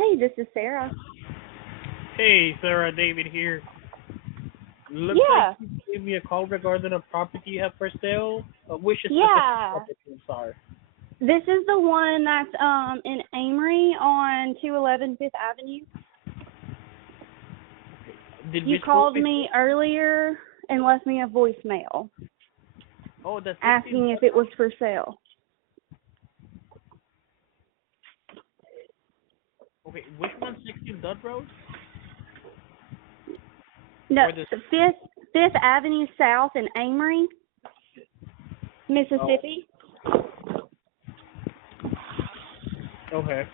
Hey, this is Sarah. Hey, Sarah, David here. Looks like Yeah, you gave me a call regarding a property you have for sale. Which specific yeah. property? I'm sorry. This is the one that's in Amory on 211 Fifth Avenue. Did You we spoke called before? me earlier and left me a voicemail Oh, the 16. asking if it was for sale. Okay, which one? 16 Dud Road No, or this? Fifth Avenue South in Amory, Oh, Mississippi. okay.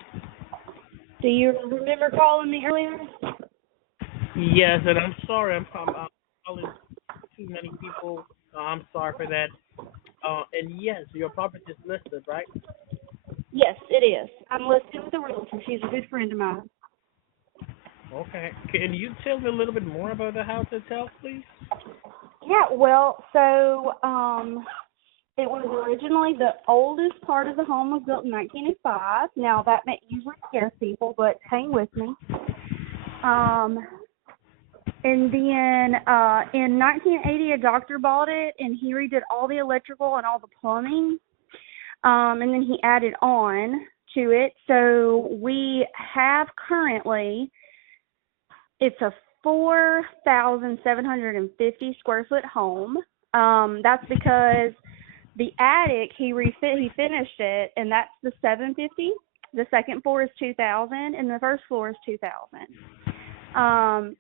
Do you remember calling me earlier? Yes, and I'm sorry. I'm calling too many people. I'm sorry for that. And yes, your property is listed, right? Yes, it is. I'm listed with a realtor. She's a good friend of mine. Okay. Can you tell me a little bit more about the house itself, please? Yeah, well, so it was originally the oldest part of the home was built in 1905. Now that may usually scare people, but hang with me. Um, and then in 1980, a doctor bought it, and he redid all the electrical and all the plumbing. And then he added on to it. So we have currently, it's a 4,750 square foot home. That's because the attic he finished it, and that's the 750. The second floor is 2,000, and the first floor is 2,000.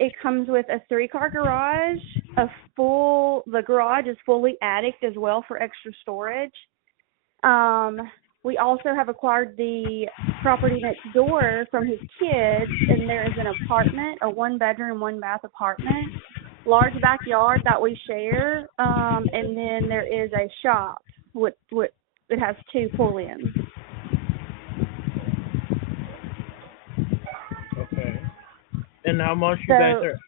It comes with a 3-car garage. The garage is fully attic as well for extra storage. We also have acquired the property next door from his kids, and there is an apartment, a 1-bedroom, 1-bath apartment, large backyard that we share, and then there is a shop with it has 2 pull-ins. Okay. And how much you guys So are?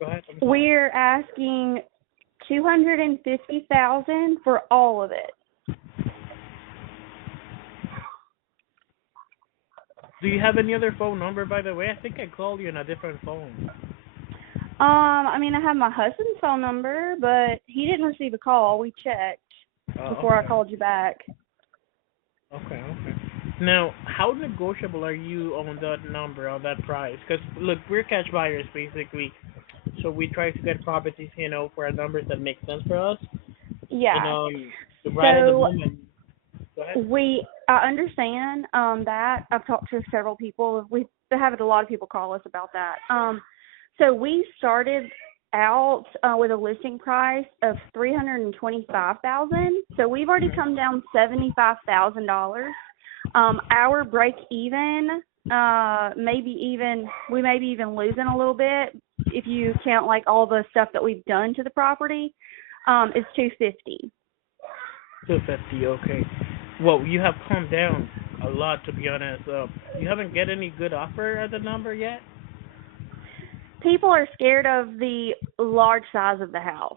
Go ahead. I'm sorry. we're asking 250,000 for all of it. Do you have any other phone number, by the way? I think I called you on a different phone. I mean, I have my husband's phone number, but he didn't receive a call. We checked Oh, before I okay. called you back. Okay. Now, how negotiable are you on that number, on that price? Because, look, we're cash buyers, basically. So we try to get properties, for numbers that make sense for us. And, Yeah. right at the So moment. Go ahead. I understand that. I've talked to several people. We've had a lot of people call us about that. So we started out with a listing price of $325,000. So we've already Okay. come down $75,000. Our break even, we may be even losing a little bit if you count like all the stuff that we've done to the property. Is 250. 250, okay. Well, you have come down a lot, to be honest. You haven't get any good offer at the number yet? People are scared of the large size of the house.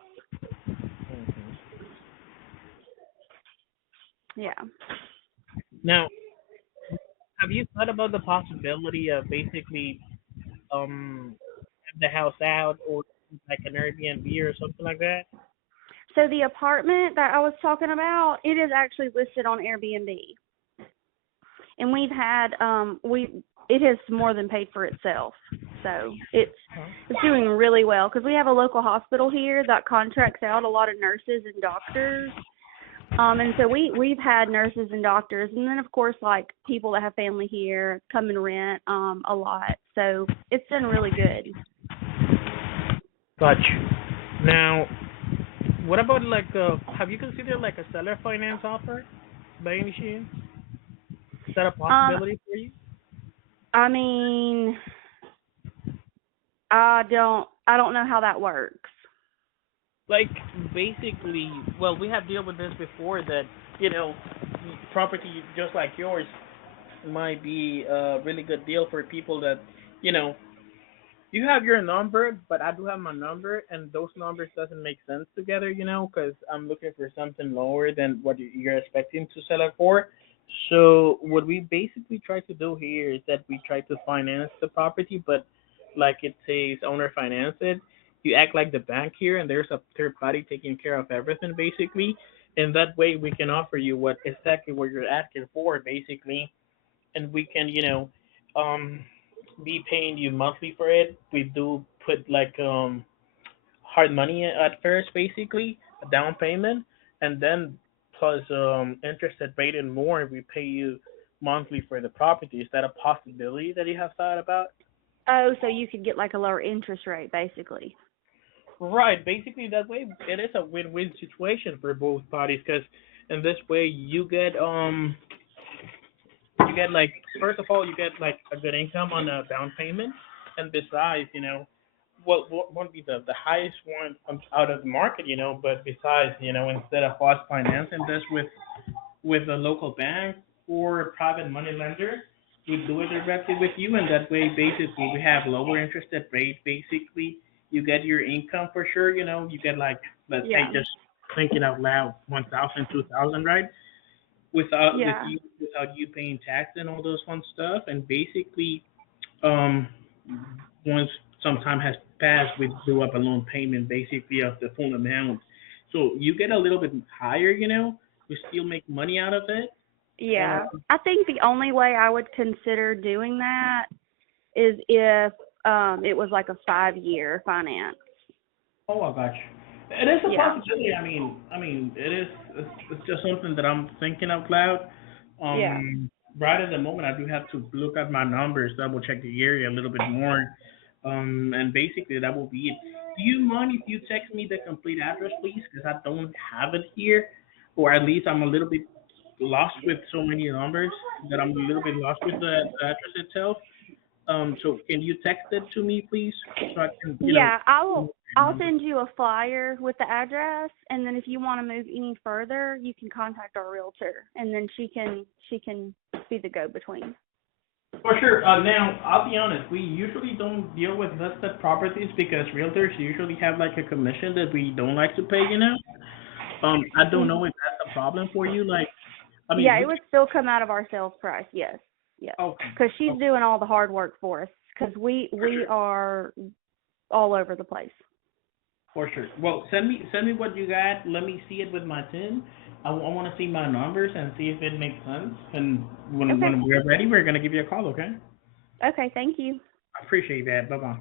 Hmm. Yeah. Now, have you thought about the possibility of basically have the house out or like an Airbnb or something like that? So the apartment that I was talking about, it is actually listed on Airbnb, and we've had it has more than paid for itself. So it's doing really well because we have a local hospital here that contracts out a lot of nurses and doctors. And so we've had nurses and doctors, and then of course like people that have family here come and rent a lot. So it's done really good. Gotcha. Now, what about like have you considered like a seller finance offer by any chance? Is that a Um, possibility for you? I mean, I don't know how that works. Like basically, well, we have dealt with this before that you know property just like yours might be a really good deal for people that you know you have your number, but I do have my number, and those numbers doesn't make sense together, because I'm looking for something lower than what you're expecting to sell it for. So what we basically try to do here is that we try to finance the property, but like it says owner finance it. You act like the bank here, and there's a third party taking care of everything basically. And that way we can offer you what exactly what you're asking for basically, and we can um be paying you monthly for it. We do put like hard money at first, basically, a down payment, and then plus interest at rate and more, we pay you monthly for the property. Is that a possibility that you have thought about? Oh, so you could get like a lower interest rate, basically. Right, basically that way it is a win-win situation for both parties because in this way you get like first of all you get like a good income on a down payment, and besides what won't be the highest one out of the market, but besides, instead of us financing this with a local bank or a private money lender, we do it directly with you, and that way basically we have lower interest rate. Basically, you get your income for sure. You get like, let's say, Yeah. just thinking out loud, 1,000, 2,000, right? Yeah. Without you paying tax and all those fun stuff, and basically um once some time has passed, we do up a loan payment basically of the full amount. So you get a little bit higher, we still make money out of it. Yeah. Um, I think the only way I would consider doing that is if it was like a 5-year finance. oh, I got you. It is a Yeah. possibility. It is. It's just something that I'm thinking out loud. Yeah. Right at the moment, I do have to look at my numbers, double check the area a little bit more, and basically that will be it. Do you mind if you text me the complete address, please? Because I don't have it here, or at least I'm a little bit lost with so many numbers that I'm a little bit lost with the address itself. So can you text it to me, please, so I can, Yeah, I will. I'll number. send you a flyer with the address, and then if you want to move any further, you can contact our realtor, and then she can be the go-between. For sure. Now, I'll be honest. We usually don't deal with listed properties because realtors usually have like a commission that we don't like to pay. I don't know Mhm. if that's a problem for you. Like, I mean, Yeah, we it can. would still come out of our sales price. Yes, yes, Okay. because she's Okay. doing all the hard work for us. Because we For we sure. are all over the place. For sure. Well, send me what you got. Let me see it with my team. I want to see my numbers and see if it makes sense. And when Okay. when we're ready, we're gonna give you a call. Okay. Okay. Thank you. I appreciate that. Bye bye.